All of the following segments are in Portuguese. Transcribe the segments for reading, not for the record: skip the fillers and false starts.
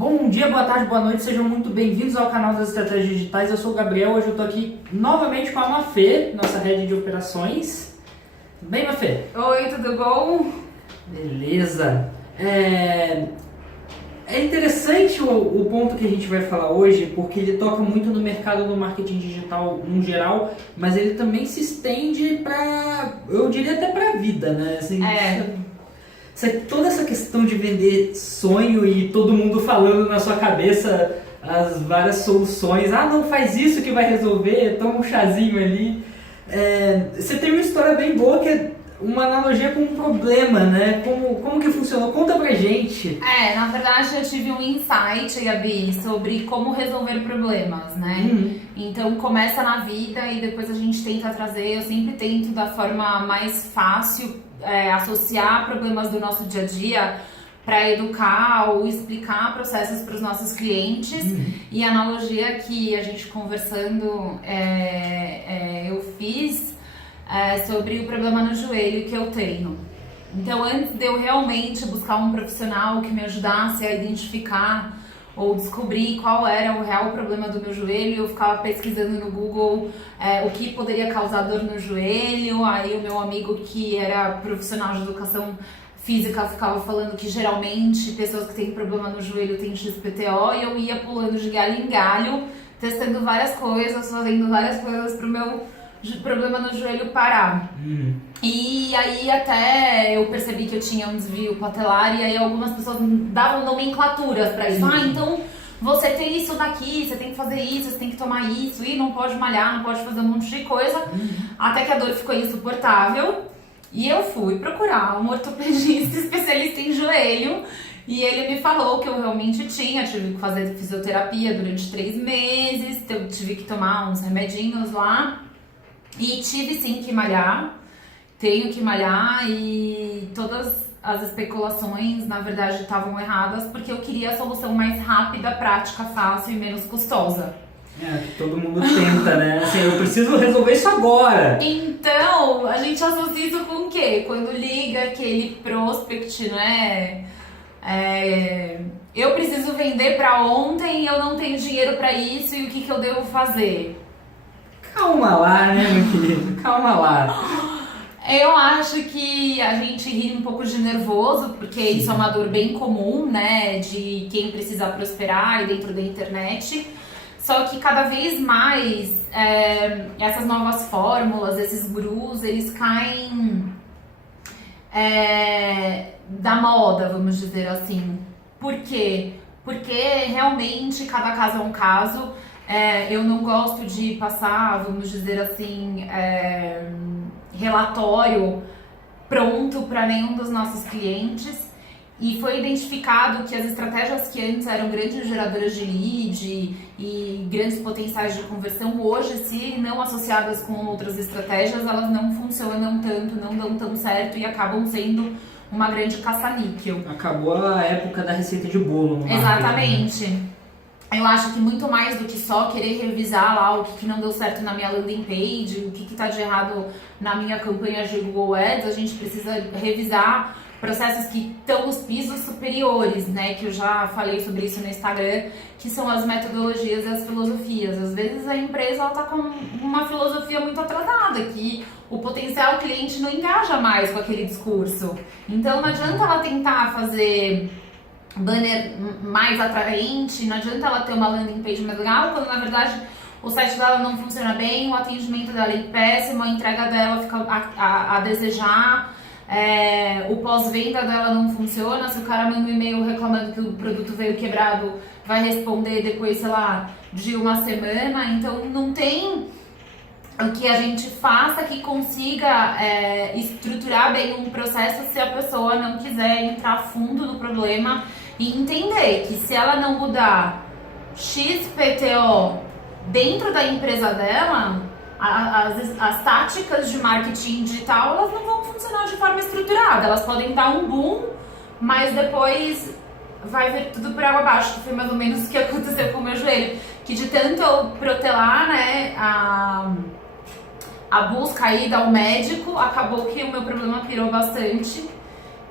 Bom dia, boa tarde, boa noite, sejam muito bem-vindos ao canal das Estratégias Digitais. Eu sou o Gabriel, hoje eu tô aqui novamente com a Mafê, nossa head de operações. Tudo bem, Mafê? Oi, tudo bom? Beleza. É interessante o ponto que a gente vai falar hoje, porque ele toca muito no mercado do marketing digital no geral, mas ele também se estende para, eu diria até para a vida, né? Assim, toda essa questão de vender sonho e todo mundo falando na sua cabeça as várias soluções. Ah, não faz isso que vai resolver, toma um chazinho ali. Você tem uma história bem boa que é uma analogia com um problema, né? Como que funcionou? Conta pra gente. Na verdade eu tive um insight, Gabi, sobre como resolver problemas, né? Então começa na vida e depois a gente tenta trazer, eu sempre tento da forma mais fácil, associar problemas do nosso dia a dia para educar ou explicar processos para os nossos clientes. E a analogia que a gente conversando eu fiz sobre o problema no joelho que eu tenho. Então, antes de eu realmente buscar um profissional que me ajudasse a identificar ou descobrir qual era o real problema do meu joelho, eu ficava pesquisando no Google o que poderia causar dor no joelho. Aí o meu amigo, que era profissional de educação física, ficava falando que geralmente pessoas que têm problema no joelho têm XPTO, e eu ia pulando de galho em galho, testando várias coisas, fazendo várias coisas pro meu problema no joelho parar. E aí até eu percebi que eu tinha um desvio patelar, e aí algumas pessoas davam nomenclaturas pra isso. Então você tem isso daqui, você tem que fazer isso, você tem que tomar isso, e não pode malhar, não pode fazer um monte de coisa. Até que a dor ficou insuportável e eu fui procurar um ortopedista especialista em joelho. E ele me falou que eu realmente tive que fazer fisioterapia durante 3 meses, eu tive que tomar uns remedinhos lá. E tive sim que malhar, tenho que malhar, e todas as especulações na verdade estavam erradas, porque eu queria a solução mais rápida, prática, fácil e menos custosa. Que todo mundo tenta, né? Assim, eu preciso resolver isso agora. Então, a gente associa isso com o quê? Quando liga aquele prospect, né? Eu preciso vender pra ontem, eu não tenho dinheiro pra isso, e o que eu devo fazer? Calma lá, né, meu querido? Calma lá. Eu acho que a gente ri um pouco de nervoso, porque isso é uma dor bem comum, né, de quem precisa prosperar e dentro da internet. Só que cada vez mais essas novas fórmulas, esses gurus, eles caem da moda, vamos dizer assim. Por quê? Porque realmente cada caso é um caso. Eu não gosto de passar, vamos dizer assim, relatório pronto para nenhum dos nossos clientes. E foi identificado que as estratégias que antes eram grandes geradoras de lead e grandes potenciais de conversão, hoje, se não associadas com outras estratégias, elas não funcionam tanto, não dão tão certo e acabam sendo uma grande caça-níquel. Acabou a época da receita de bolo no marketing. Exatamente. Eu acho que muito mais do que só querer revisar lá o que não deu certo na minha landing page, o que tá de errado na minha campanha de Google Ads, a gente precisa revisar processos que estão nos pisos superiores, né? Que eu já falei sobre isso no Instagram, que são as metodologias e as filosofias. Às vezes a empresa ela tá com uma filosofia muito atrasada, que o potencial cliente não engaja mais com aquele discurso. Então não adianta ela tentar fazer banner mais atraente, não adianta ela ter uma landing page mais legal, quando na verdade o site dela não funciona bem, o atendimento dela é péssimo, a entrega dela fica a desejar, o pós-venda dela não funciona. Se o cara manda um e-mail reclamando que o produto veio quebrado, vai responder depois, sei lá, de uma semana. Então não tem o que a gente faça que consiga estruturar bem um processo se a pessoa não quiser entrar a fundo no problema e entender que se ela não mudar XPTO dentro da empresa dela, as táticas de marketing digital elas não vão funcionar de forma estruturada. Elas podem dar um boom, mas depois vai ver tudo por água abaixo, que foi mais ou menos o que aconteceu com o meu joelho. Que de tanto eu protelar, né, a busca aí ao médico, acabou que o meu problema pirou bastante.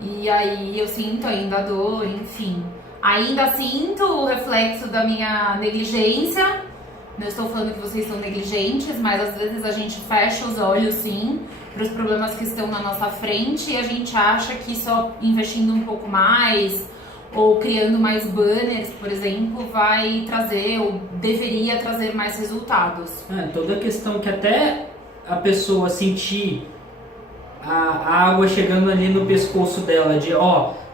E aí eu sinto ainda a dor, enfim. Ainda sinto o reflexo da minha negligência. Não estou falando que vocês são negligentes, mas às vezes a gente fecha os olhos, sim, para os problemas que estão na nossa frente e a gente acha que só investindo um pouco mais ou criando mais banners, por exemplo, vai trazer ou deveria trazer mais resultados. Toda a questão que até a pessoa sentir a água chegando ali no pescoço dela, de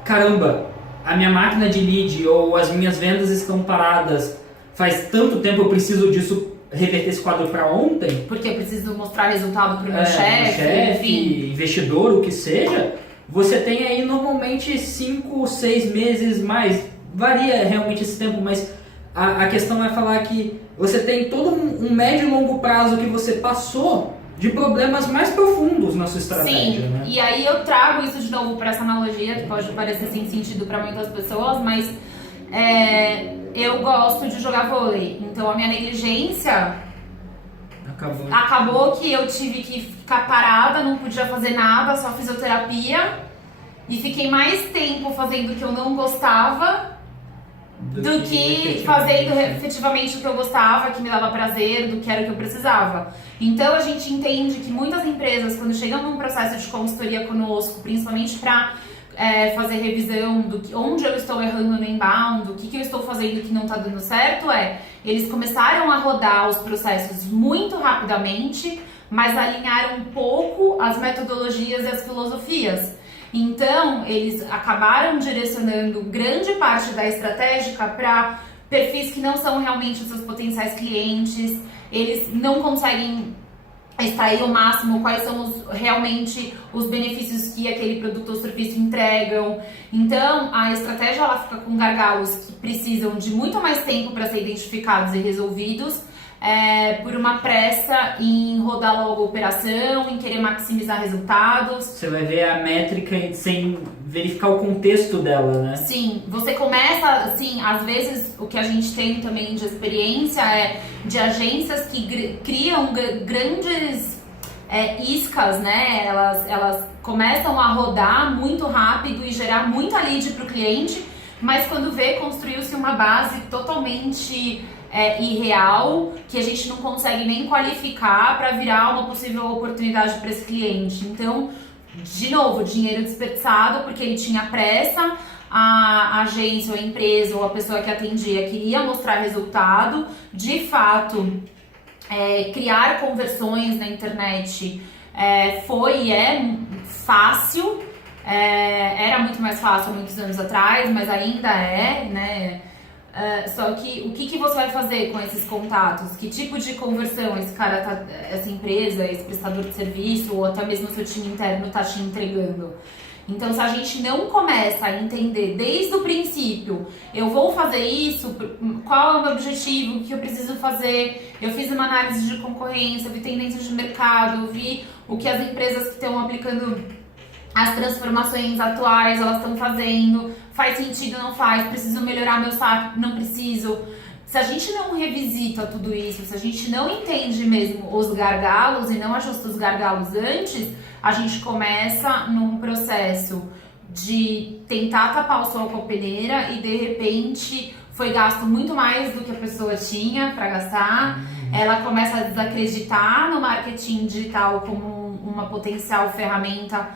caramba, a minha máquina de lead ou as minhas vendas estão paradas, faz tanto tempo, eu preciso disso, reverter esse quadro para ontem. Porque eu preciso mostrar resultado para o meu chefe, investidor, o que seja. Você tem aí normalmente 5, 6 meses mais, varia realmente esse tempo, mas a questão é falar que você tem todo um médio e longo prazo que você passou de problemas mais profundos na sua estratégia. Sim, né? E aí eu trago isso de novo para essa analogia, que pode parecer sem sentido para muitas pessoas, mas eu gosto de jogar vôlei, então a minha negligência acabou que eu tive que ficar parada, não podia fazer nada, só fisioterapia, e fiquei mais tempo fazendo o que eu não gostava do que fazendo efetivamente o que eu gostava, que me dava prazer, do que era o que eu precisava. Então a gente entende que muitas empresas, quando chegam num processo de consultoria conosco, principalmente para fazer revisão do que, onde eu estou errando no inbound, o que eu estou fazendo que não está dando certo, eles começaram a rodar os processos muito rapidamente, mas alinharam um pouco as metodologias e as filosofias. Então, eles acabaram direcionando grande parte da estratégica para perfis que não são realmente os seus potenciais clientes, eles não conseguem extrair ao máximo quais são realmente os benefícios que aquele produto ou serviço entregam. Então, a estratégia ela fica com gargalos que precisam de muito mais tempo para ser identificados e resolvidos, por uma pressa em rodar logo a operação, em querer maximizar resultados. Você vai ver a métrica sem verificar o contexto dela, né? Sim, você começa, assim, às vezes o que a gente tem também de experiência é de agências que criam grandes iscas, né? Elas começam a rodar muito rápido e gerar muita lead para o cliente, mas quando vê, construiu-se uma base totalmente irreal, que a gente não consegue nem qualificar para virar uma possível oportunidade para esse cliente. Então, de novo, dinheiro desperdiçado porque ele tinha pressa, a agência ou a empresa ou a pessoa que atendia queria mostrar resultado. De fato, criar conversões na internet foi e é fácil, era muito mais fácil há muitos anos atrás, mas ainda né? Só que o que você vai fazer com esses contatos? Que tipo de conversão essa empresa, esse prestador de serviço ou até mesmo o seu time interno está te entregando? Então, se a gente não começa a entender desde o princípio, eu vou fazer isso, qual é o meu objetivo, o que eu preciso fazer, eu fiz uma análise de concorrência, vi tendências de mercado, vi o que as empresas que estão aplicando as transformações atuais elas estão fazendo, faz sentido, não faz, preciso melhorar meu SAP, não preciso. Se a gente não revisita tudo isso, se a gente não entende mesmo os gargalos e não ajusta os gargalos antes, a gente começa num processo de tentar tapar o sol com a peneira e de repente foi gasto muito mais do que a pessoa tinha para gastar. Ela começa a desacreditar no marketing digital como uma potencial ferramenta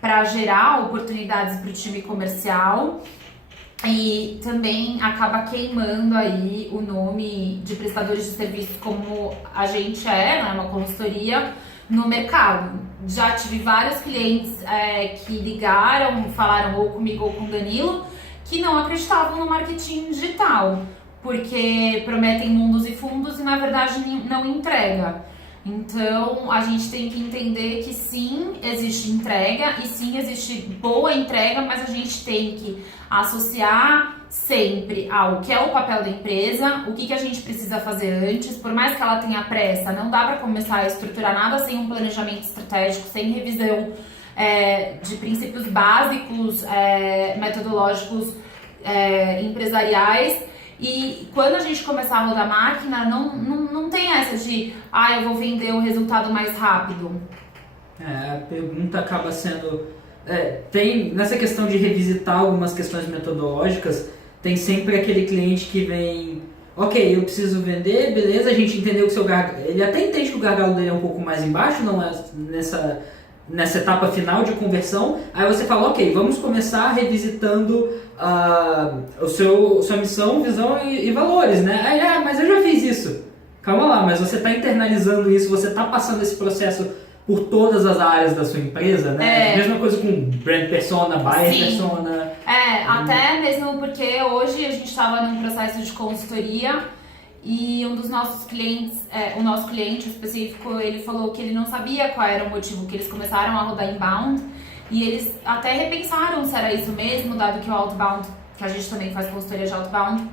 para gerar oportunidades para o time comercial e também acaba queimando aí o nome de prestadores de serviços como a gente né, uma consultoria no mercado. Já tive vários clientes que ligaram, falaram ou comigo ou com o Danilo, que não acreditavam no marketing digital, porque prometem mundos e fundos e na verdade não entrega. Então, a gente tem que entender que sim, existe entrega e sim, existe boa entrega, mas a gente tem que associar sempre ao que é o papel da empresa, o que a gente precisa fazer antes. Por mais que ela tenha pressa, não dá para começar a estruturar nada sem um planejamento estratégico, sem revisão de princípios básicos, metodológicos, empresariais. E quando a gente começar a rodar a máquina, não tem essa de eu vou vender o resultado mais rápido. A pergunta acaba sendo... tem nessa questão de revisitar algumas questões metodológicas, tem sempre aquele cliente que vem, ok, eu preciso vender, beleza, a gente entendeu que seu gargalo, ele até entende que o gargalo dele é um pouco mais embaixo, não é nessa etapa final de conversão, aí você fala, ok, vamos começar revisitando sua missão, visão e valores, né? Aí, mas eu já fiz isso. Calma lá, mas você está internalizando isso, você está passando esse processo por todas as áreas da sua empresa, né? Mesma coisa com brand persona, buyer persona. Até mesmo porque hoje a gente estava num processo de consultoria e um dos nossos clientes, o nosso cliente específico, ele falou que ele não sabia qual era o motivo que eles começaram a rodar inbound e eles até repensaram se era isso mesmo, dado que o outbound, que a gente também faz consultoria de outbound,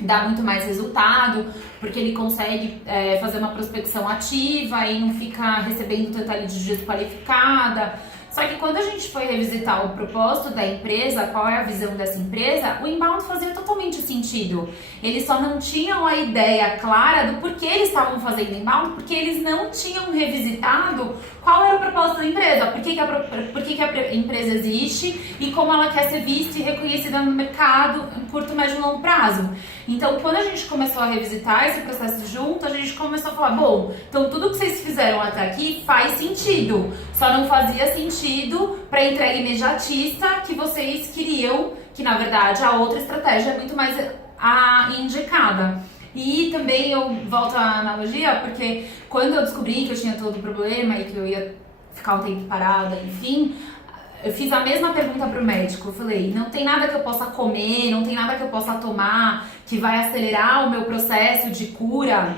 dá muito mais resultado, porque ele consegue fazer uma prospecção ativa e não fica recebendo tanta lead desqualificada. Só que quando a gente foi revisitar o propósito da empresa, qual é a visão dessa empresa, o inbound fazia totalmente sentido. Eles só não tinham a ideia clara do porquê eles estavam fazendo inbound, porque eles não tinham revisitado qual era o propósito da empresa, por que a empresa existe e como ela quer ser vista e reconhecida no mercado em curto, médio e longo prazo. Então, quando a gente começou a revisitar esse processo junto, a gente começou a falar, bom, então tudo que vocês fizeram até aqui faz sentido, só não fazia sentido para entrega imediatista que vocês queriam, que na verdade a outra estratégia é muito mais indicada. E também eu volto à analogia, porque quando eu descobri que eu tinha todo o problema e que eu ia ficar um tempo parada, enfim, eu fiz a mesma pergunta pro médico. Eu falei, não tem nada que eu possa comer, não tem nada que eu possa tomar que vai acelerar o meu processo de cura.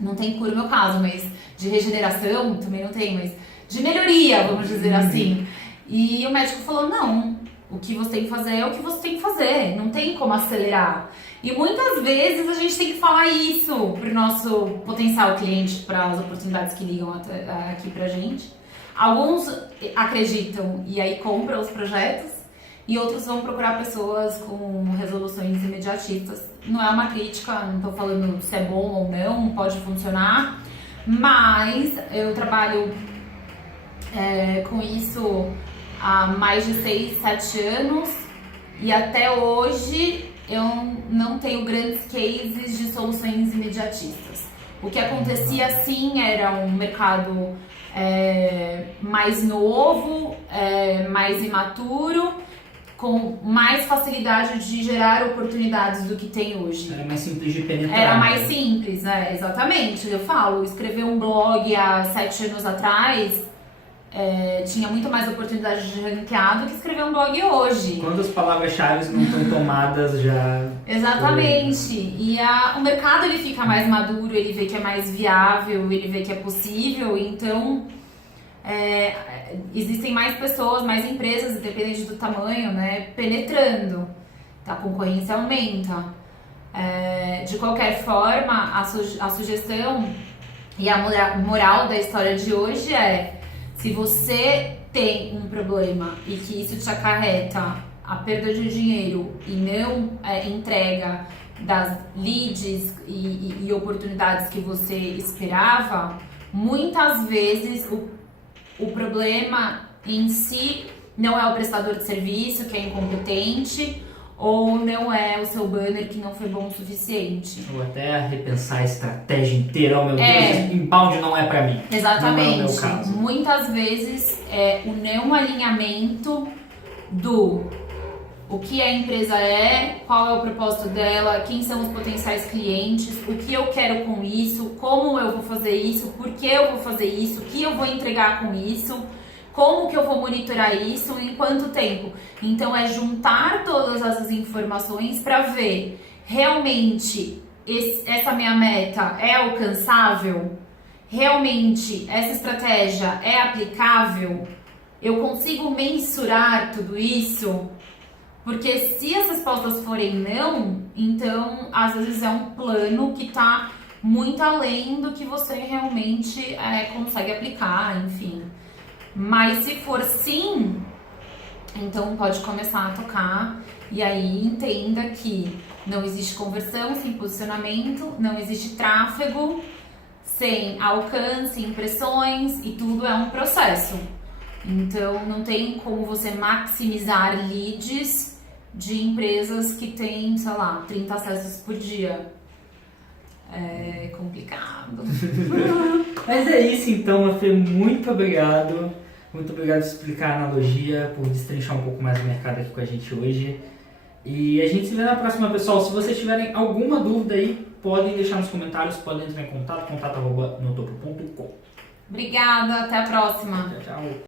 Não tem cura no meu caso, mas de regeneração também não tem, mas de melhoria, vamos dizer assim. E o médico falou, não, o que você tem que fazer é o que você tem que fazer, não tem como acelerar. E muitas vezes a gente tem que falar isso pro nosso potencial cliente, para as oportunidades que ligam aqui pra gente. Alguns acreditam e aí compram os projetos e outros vão procurar pessoas com resoluções imediatistas. Não é uma crítica, não estou falando se é bom ou não, pode funcionar, mas eu trabalho com isso há mais de 6, 7 anos e até hoje eu não tenho grandes cases de soluções imediatistas. O que acontecia sim era um mercado mais novo, mais imaturo, com mais facilidade de gerar oportunidades do que tem hoje. Era mais simples de penetrar. Era mais simples, exatamente. Eu falo, escrever um blog há 7 anos atrás tinha muito mais oportunidade de ranquear do que escrever um blog hoje. Quantas palavras-chave não estão tomadas já? Exatamente. E o mercado ele fica mais maduro, ele vê que é mais viável, ele vê que é possível, então existem mais pessoas, mais empresas, independente do tamanho, penetrando. A concorrência aumenta. De qualquer forma, a sugestão e a moral da história de hoje se você tem um problema e que isso te acarreta a perda de dinheiro e não entrega das leads e oportunidades que você esperava, muitas vezes o problema em si não é o prestador de serviço que é incompetente ou não é o seu banner que não foi bom o suficiente. Ou até repensar a estratégia inteira. Oh, meu Deus, inbound não é pra mim. Exatamente. Não é o meu caso. Muitas vezes o não alinhamento o que a empresa qual é o propósito dela, quem são os potenciais clientes, o que eu quero com isso, como eu vou fazer isso, por que eu vou fazer isso, o que eu vou entregar com isso, como que eu vou monitorar isso, em quanto tempo. Então juntar todas essas informações para ver realmente essa minha meta é alcançável, realmente essa estratégia é aplicável, eu consigo mensurar tudo isso. Porque se as respostas forem não, então às vezes é um plano que está muito além do que você realmente consegue aplicar, enfim. Mas se for sim, então pode começar a tocar e aí entenda que não existe conversão sem posicionamento, não existe tráfego sem alcance, impressões e tudo é um processo. Então não tem como você maximizar leads de empresas que têm, sei lá, 30 acessos por dia. É complicado. Mas é isso então, Fê, muito obrigado. Muito obrigado por explicar a analogia, por destrinchar um pouco mais o mercado aqui com a gente hoje. E a gente se vê na próxima, pessoal. Se vocês tiverem alguma dúvida aí, podem deixar nos comentários, podem entrar em contato, contato@notopo.com. Obrigada, até a próxima. Tchau, tchau.